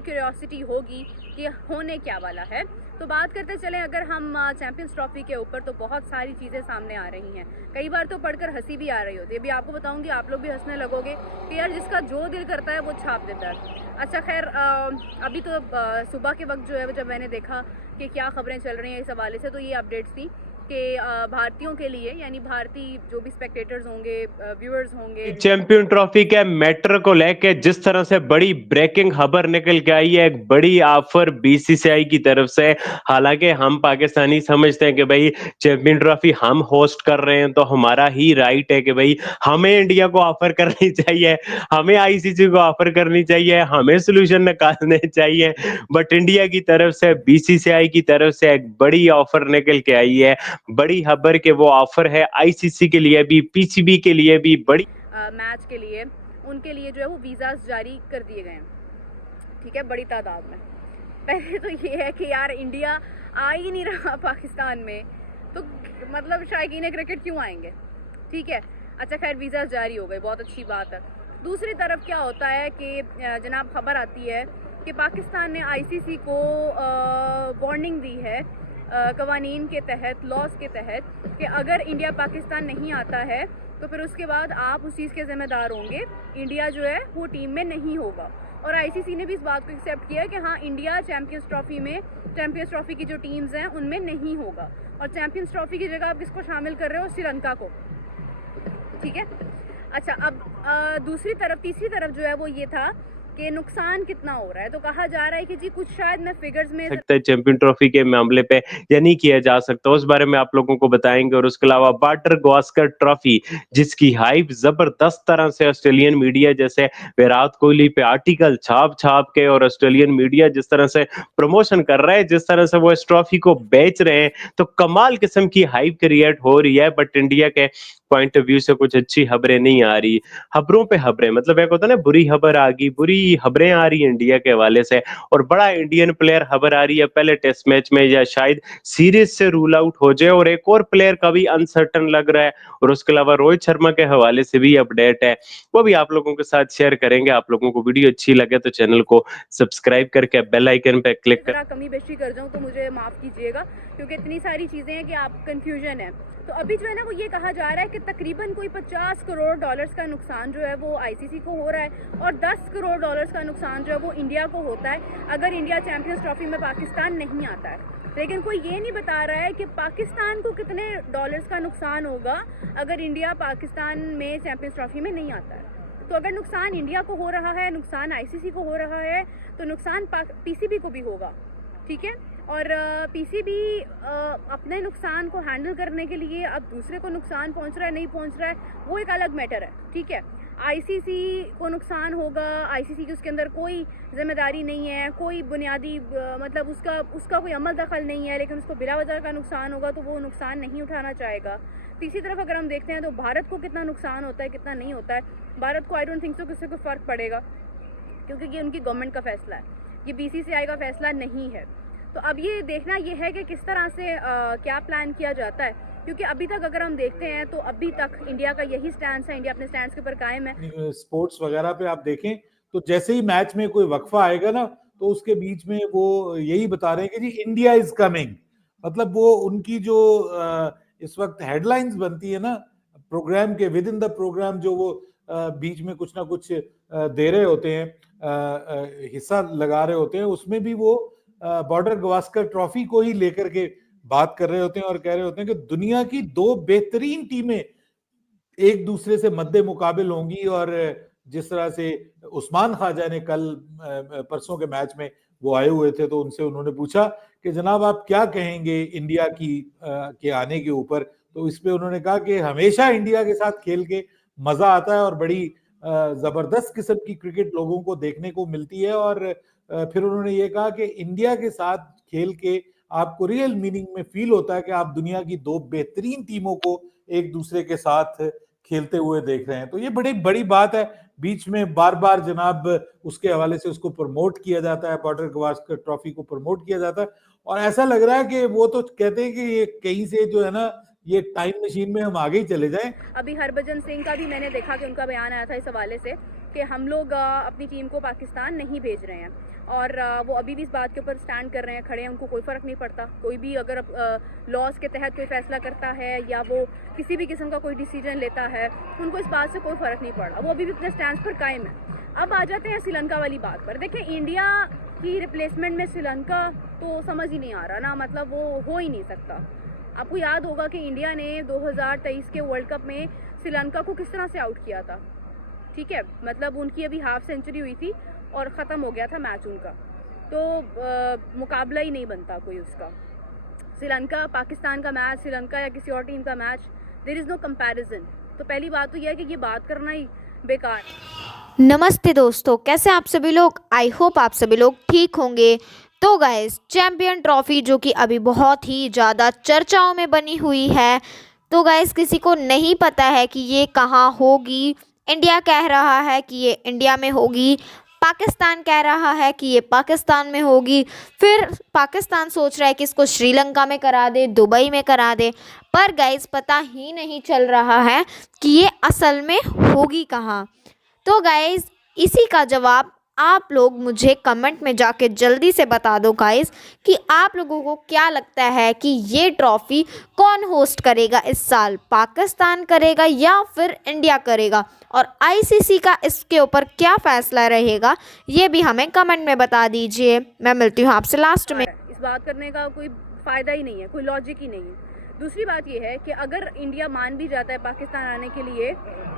भी क्यूरियोसिटी होगी कि होने क्या वाला है। तो बात करते चलें अगर हम चैंपियंस ट्रॉफी के ऊपर, तो बहुत सारी चीज़ें सामने आ रही हैं। कई बार तो पढ़कर हंसी भी आ रही होती है। अभी आपको बताऊंगी, आप लोग भी हंसने लगोगे कि यार जिसका जो दिल करता है वो छाप देता है। अच्छा खैर, अभी तो सुबह के वक्त जो है जब मैंने देखा कि क्या खबरें चल रही हैं इस हवाले से, तो ये अपडेट्स थी कि भारतीयों के लिए, यानी भारतीय जो भी स्पेक्टेटर्स होंगे, व्यूअर्स होंगे, चैंपियन ट्रॉफी के मैटर को लेके जिस तरह से बड़ी ब्रेकिंग खबर निकल के आई है, एक बड़ी ऑफर बीसीसीआई की तरफ से। हालांकि हम पाकिस्तानी समझते हैं कि भाई चैंपियन ट्रॉफी हम होस्ट कर रहे हैं तो हमारा ही राइट है कि भाई हमें इंडिया को ऑफर करनी चाहिए, हमें आईसीसी को ऑफर करनी चाहिए, हमें सोल्यूशन निकालने चाहिए। बट इंडिया की तरफ से, बीसीसीआई की तरफ से एक बड़ी ऑफर निकल के आई है। बड़ी खबर के वो ऑफर है आईसीसी के लिए भी, पीसीबी के लिए भी बड़ी मैच के लिए, उनके लिए जो है वो वीज़ाज जारी कर दिए गए हैं। ठीक है, बड़ी तादाद में। पहले तो ये है कि यार इंडिया आ ही नहीं रहा पाकिस्तान में, तो मतलब शायकीन क्रिकेट क्यों आएंगे। ठीक है, अच्छा खैर वीज़ा जारी हो गए, बहुत अच्छी बात है। दूसरी तरफ क्या होता है कि जनाब खबर आती है कि पाकिस्तान ने आईसीसी को वार्निंग दी है कवानीन के तहत, लॉज के तहत, कि अगर इंडिया पाकिस्तान नहीं आता है तो फिर उसके बाद आप उस चीज़ के ज़िम्मेदार होंगे, इंडिया जो है वो टीम में नहीं होगा। और आईसीसी ने भी इस बात को एक्सेप्ट किया कि हाँ, इंडिया चैंपियंस ट्रॉफी की जो टीम्स हैं उनमें नहीं होगा। और चैंपियंस ट्रॉफी की जगह आप किसको शामिल कर रहे हो? श्रीलंका को। ठीक है, अच्छा अब तीसरी तरफ जो है वो ये था कि नुकसान कितना हो रहा है। तो कहा जा रहा है कि जी कुछ शायद मैं फिगर्स में सकता है चैंपियन ट्रॉफी के मामले पे या नहीं किया जा सकता, उस बारे में आप लोगों को बताएंगे। और उसके अलावा बॉर्डर गावस्कर ट्रॉफी, जिसकी हाइप जबरदस्त तरह से ऑस्ट्रेलियन मीडिया, जैसे विराट कोहली पे आर्टिकल छाप छाप के, और ऑस्ट्रेलियन मीडिया जिस तरह से प्रमोशन कर रहा है, जिस तरह से वो इस ट्रॉफी को बेच रहे हैं, तो कमाल किस्म की हाइप क्रिएट हो रही है। बट इंडिया के पॉइंट ऑफ व्यू से कुछ अच्छी खबरें नहीं आ रही। खबरों पे खबरें, मतलब एक होता है ना, बुरी खबर आ गई, बुरी खबरें आ रही है इंडिया के हवाले से। और बड़ा इंडियन प्लेयर खबर आ रही है पहले टेस्ट मैच में या शायद सीरीज से रूल आउट हो जाए, और एक और प्लेयर का भी अनसर्टन लग रहा है। और उसके अलावा रोहित शर्मा के हवाले से भी अपडेट है, वो भी आप लोगों के साथ शेयर करेंगे। आप लोगों को वीडियो अच्छी लगे तो चैनल को सब्सक्राइब करके बेल आइकन पे क्लिक कर। जरा कमी बेशी कर जाऊँ तो मुझे माफ़ कीजिएगा, क्योंकि इतनी सारी चीज़ें हैं कि आप कंफ्यूजन है। तो अभी जो है ना वो ये कहा जा रहा है कि तकरीबन कोई 50 करोड़ डॉलर्स का नुकसान जो है वो आईसीसी को हो रहा है, और 10 करोड़ डॉलर्स का नुकसान जो है वो इंडिया को होता है अगर इंडिया चैंपियंस ट्रॉफी में पाकिस्तान नहीं आता है। लेकिन कोई ये नहीं बता रहा है कि पाकिस्तान को कितने डॉलर्स का नुकसान होगा अगर इंडिया पाकिस्तान में चैंपियंस ट्रॉफी में नहीं आता है। तो अगर नुकसान इंडिया को हो रहा है, नुकसान आईसीसी को हो रहा है, तो नुकसान पीसीबी को भी होगा। ठीक है, और पीसीबी अपने नुकसान को हैंडल करने के लिए अब दूसरे को नुकसान पहुंच रहा है नहीं पहुंच रहा है वो एक अलग मैटर है। ठीक है, आईसीसी को नुकसान होगा, आईसीसी की उसके अंदर कोई जिम्मेदारी नहीं है, कोई बुनियादी मतलब उसका कोई अमल दखल नहीं है, लेकिन उसको बिला वजह का नुकसान होगा तो वो नुकसान नहीं उठाना चाहेगा। तीसरी तरफ अगर हम देखते हैं तो भारत को कितना नुकसान होता है, कितना नहीं होता है। भारत को आई डोंट थिंक सो किसी को फ़र्क पड़ेगा, क्योंकि ये उनकी गवर्नमेंट का फैसला है, ये बीसीसीआई का फैसला नहीं है। तो अब ये देखना ये है कि किस तरह से क्या प्लान किया जाता है, क्योंकि अभी तक अगर हम देखते हैं तो अभी तक इंडिया का यही स्टैंड है, इंडिया अपने स्टैंड के ऊपर कायम है। स्पोर्ट्स वगैरह पे आप देखें तो जैसे ही मैच में कोई वक्फा आएगा ना, तो उसके बीच में वो यही बता रहे हैं कि जी इंडिया इज कमिंग। मतलब वो उनकी जो इस वक्त हेडलाइंस बनती है ना प्रोग्राम के, विद इन द प्रोग्राम, जो वो बीच में कुछ ना कुछ दे रहे होते हैं, हिस्सा लगा रहे होते हैं, उसमें भी वो बॉर्डर गावस्कर ट्रॉफी को ही लेकर के बात कर रहे होते हैं और कह रहे होते हैं कि दुनिया की दो बेहतरीन टीमें एक दूसरे से मद्दे मुकाबिल होंगी। और जिस तरह से उस्मान ख्वाजा ने कल परसों के मैच में वो आए हुए थे, तो उनसे उन्होंने पूछा कि जनाब आप क्या कहेंगे इंडिया की के आने के ऊपर। तो इस पे उन्होंने कहा कि हमेशा इंडिया के साथ खेल के मजा आता है और बड़ी जबरदस्त किस्म की क्रिकेट लोगों को देखने को मिलती है। और फिर उन्होंने ये कहा कि इंडिया के साथ खेल के आपको रियल मीनिंग में फील होता है कि आप दुनिया की दो बेहतरीन टीमों को एक दूसरे के साथ खेलते हुए देख रहे हैं। तो ये बड़ी बड़ी बात है। बीच में बार बार जनाब उसके हवाले से उसको प्रमोट किया जाता है, बॉर्डर गावस्कर ट्रॉफी को प्रमोट किया जाता है, और ऐसा लग रहा है कि वो तो कहते हैं कि ये कहीं से जो है ना, ये टाइम मशीन में हम आगे ही चले जाएं। अभी हरभजन सिंह का भी मैंने देखा कि उनका बयान आया था इस हवाले से कि हम लोग अपनी टीम को पाकिस्तान नहीं भेज रहे हैं। और वो अभी भी इस बात के ऊपर स्टैंड कर रहे हैं, खड़े हैं, उनको कोई फ़र्क नहीं पड़ता। कोई भी अगर लॉज के तहत कोई फ़ैसला करता है या वो किसी भी किस्म का कोई डिसीजन लेता है, उनको इस बात से कोई फ़र्क नहीं पड़ा, वो अभी भी अपने स्टैंड पर कायम है। अब आ जाते हैं श्रीलंका वाली बात पर। देखिए, इंडिया की रिप्लेसमेंट में श्रीलंका तो समझ ही नहीं आ रहा ना, मतलब वो हो ही नहीं सकता। आपको याद होगा कि इंडिया ने 2023 के वर्ल्ड कप में श्रीलंका को किस तरह से आउट किया था, ठीक है, मतलब उनकी अभी हाफ सेंचुरी हुई थी और ख़त्म हो गया था मैच उनका, तो मुकाबला ही नहीं बनता कोई उसका। श्रीलंका पाकिस्तान का मैच, श्रीलंका या किसी और टीम का match, there is no comparison. तो पहली बात तो यह है कि ये बात करना ही बेकार। नमस्ते दोस्तों, कैसे आप सभी लोग? आई होप आप सभी लोग ठीक होंगे। तो गाइस, चैंपियन ट्रॉफी जो कि अभी बहुत ही ज़्यादा चर्चाओं में बनी हुई है, तो गाइस किसी को नहीं पता है कि ये कहाँ होगी। इंडिया कह रहा है कि ये इंडिया में होगी, पाकिस्तान कह रहा है कि ये पाकिस्तान में होगी, फिर पाकिस्तान सोच रहा है कि इसको श्रीलंका में करा दे, दुबई में करा दे, पर गाइस पता ही नहीं चल रहा है कि ये असल में होगी कहाँ। तो गाइस इसी का जवाब आप लोग मुझे कमेंट में जाके जल्दी से बता दो गाइस कि आप लोगों को क्या लगता है कि ये ट्रॉफ़ी कौन होस्ट करेगा इस साल, पाकिस्तान करेगा या फिर इंडिया करेगा, और आईसीसी का इसके ऊपर क्या फ़ैसला रहेगा ये भी हमें कमेंट में बता दीजिए। मैं मिलती हूँ आपसे लास्ट में। इस बात करने का कोई फ़ायदा ही नहीं है, कोई लॉजिक ही नहीं है। दूसरी बात यह है कि अगर इंडिया मान भी जाता है पाकिस्तान आने के लिए,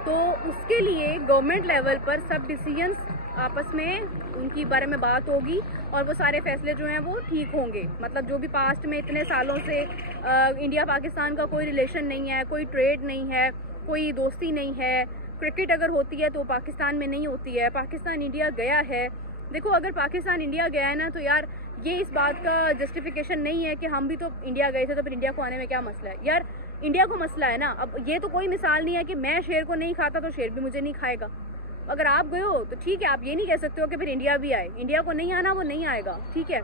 तो उसके लिए गवर्नमेंट लेवल पर सब डिसीजंस आपस में उनकी बारे में बात होगी और वो सारे फैसले जो हैं वो ठीक होंगे। मतलब जो भी पास्ट में इतने सालों से इंडिया पाकिस्तान का कोई रिलेशन नहीं है, कोई ट्रेड नहीं है, कोई दोस्ती नहीं है, क्रिकेट अगर होती है तो पाकिस्तान में नहीं होती है, पाकिस्तान इंडिया गया है। देखो, अगर पाकिस्तान इंडिया गया है ना, तो यार ये इस बात का जस्टिफिकेशन नहीं है कि हम भी तो इंडिया गए थे, तो फिर इंडिया को आने में क्या मसला है। यार इंडिया को मसला है ना। अब ये तो कोई मिसाल नहीं है कि मैं शेर को नहीं खाता तो शेर भी मुझे नहीं खाएगा। अगर आप गए हो तो ठीक है, आप ये नहीं कह सकते हो कि फिर इंडिया भी आए। इंडिया को नहीं आना, वो नहीं आएगा, ठीक है।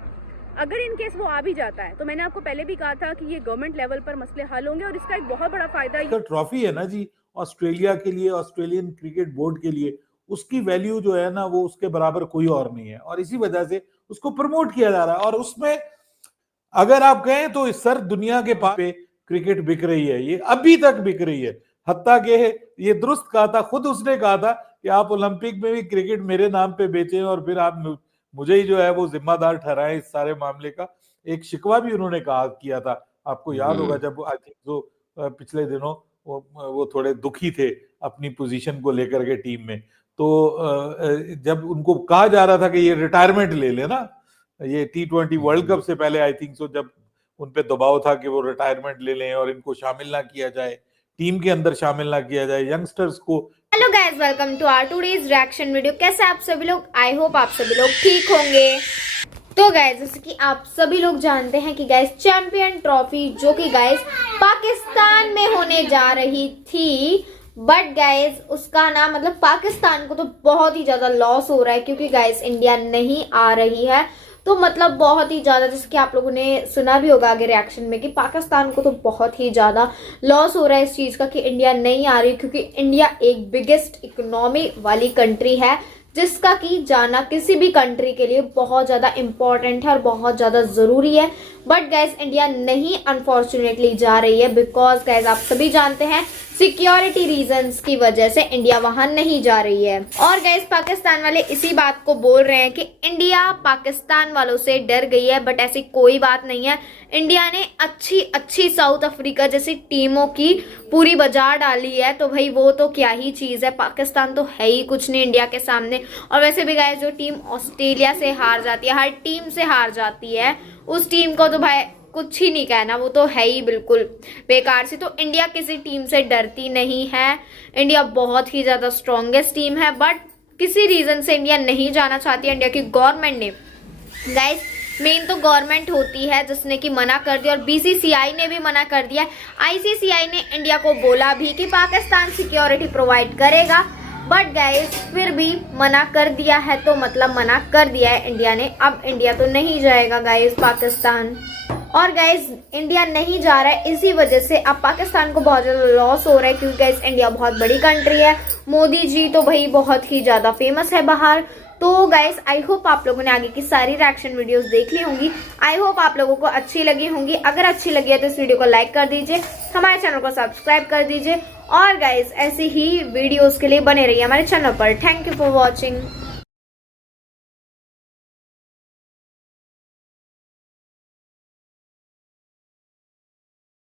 अगर इन केस वो आ भी जाता है तो मैंने आपको पहले भी कहा था कि ये गवर्नमेंट लेवल पर मसले हल होंगे, और इसका एक बहुत बड़ा फायदा तो ट्रॉफी है ना जी, ऑस्ट्रेलिया के लिए, ऑस्ट्रेलियन क्रिकेट बोर्ड के लिए, उसकी वैल्यू जो है ना वो उसके बराबर कोई और नहीं है, और इसी वजह से उसको प्रमोट किया जा रहा है। और उसमें अगर आप कहें तो सर दुनिया के पास पे क्रिकेट बिक रही है, ये अभी तक बिक रही है। हत्ता के ये दुरुस्त कहा था, खुद उसने कहा था कि आप ओलंपिक में भी क्रिकेट मेरे नाम पे बेचें और फिर आप मुझे ही जो है वो जिम्मेदार ठहराएं इस सारे मामले का। एक शिकवा भी उन्होंने कहा किया था, आपको याद होगा, जब आई थिंक जो पिछले दिनों वो थोड़े दुखी थे अपनी पोजीशन को लेकर के टीम में। तो जब उनको कहा जा रहा था कि ये रिटायरमेंट ले लेना, ये T20 वर्ल्ड कप से पहले आई थिंक सो, जब उन पे दबाव था कि वो रिटायरमेंट ले लें और इनको शामिल ना किया जाए, टीम के अंदर शामिल ना किया जाए यंगस्टर्स को। Hello guys, welcome to our today's reaction video. कैसे आप सभी लोग? आई होप आप सभी लोग ठीक होंगे। तो गाइस, जैसे कि आप सभी लोग जानते हैं कि गाइस चैंपियन ट्रॉफी जो कि गाइस पाकिस्तान में होने जा रही थी, बट गाइस उसका ना मतलब पाकिस्तान को तो बहुत ही ज्यादा लॉस हो रहा है, क्योंकि गाइस इंडिया नहीं आ रही है। तो मतलब बहुत ही ज़्यादा, जैसे कि आप लोगों ने सुना भी होगा आगे रिएक्शन में, कि पाकिस्तान को तो बहुत ही ज़्यादा लॉस हो रहा है इस चीज़ का कि इंडिया नहीं आ रही, क्योंकि इंडिया एक बिगेस्ट इकोनॉमी वाली कंट्री है, जिसका कि जाना किसी भी कंट्री के लिए बहुत ज़्यादा इम्पॉर्टेंट है और बहुत ज़्यादा ज़रूरी है। बट गैस इंडिया नहीं अनफॉर्चुनेटली जा रही है, बिकॉज गैस आप सभी जानते हैं सिक्योरिटी रीजंस की वजह से इंडिया वहां नहीं जा रही है। और गैस पाकिस्तान वाले इसी बात को बोल रहे हैं कि इंडिया पाकिस्तान वालों से डर गई है, बट ऐसी कोई बात नहीं है। इंडिया ने अच्छी साउथ अफ्रीका जैसी टीमों की पूरी बाजार डाली है, तो भाई वो तो क्या ही चीज़ है, पाकिस्तान तो है ही कुछ नहीं इंडिया के सामने। और वैसे भी गाइस जो टीम ऑस्ट्रेलिया से हार जाती है, हर टीम से हार जाती है, उस टीम को तो भाई कुछ ही नहीं कहना, वो तो है ही बिल्कुल बेकार से। तो इंडिया किसी टीम से डरती नहीं है, इंडिया बहुत ही ज़्यादा स्ट्रॉन्गेस्ट टीम है, बट किसी रीज़न से इंडिया नहीं जाना चाहती है। इंडिया की गवर्नमेंट ने गाइस, मेन तो गवर्नमेंट होती है जिसने कि मना कर दिया, और बीसीसीआई ने भी मना कर दिया। आईसीसीआई ने इंडिया को बोला भी कि पाकिस्तान सिक्योरिटी प्रोवाइड करेगा, बट गाइस फिर भी मना कर दिया है, तो मतलब मना कर दिया है इंडिया ने। अब इंडिया तो नहीं जाएगा गाइस पाकिस्तान। और गाइस इंडिया नहीं जा रहा है, इसी वजह से अब पाकिस्तान को बहुत ज़्यादा लॉस हो रहा है, क्योंकि गाइस इंडिया बहुत बड़ी कंट्री है, मोदी जी तो भाई बहुत ही ज़्यादा फेमस है बाहर, तो गाइस आई होप आप लोगों ने आगे की सारी रिएक्शन वीडियोस देख ली होंगी। आई होप आप लोगों को अच्छी लगी होंगी। अगर अच्छी लगी है तो इस वीडियो को लाइक कर दीजिए, हमारे चैनल को सब्सक्राइब कर दीजिए और गाइस ऐसी ही वीडियोस के लिए बने रहिए हमारे चैनल पर। Thank you for watching.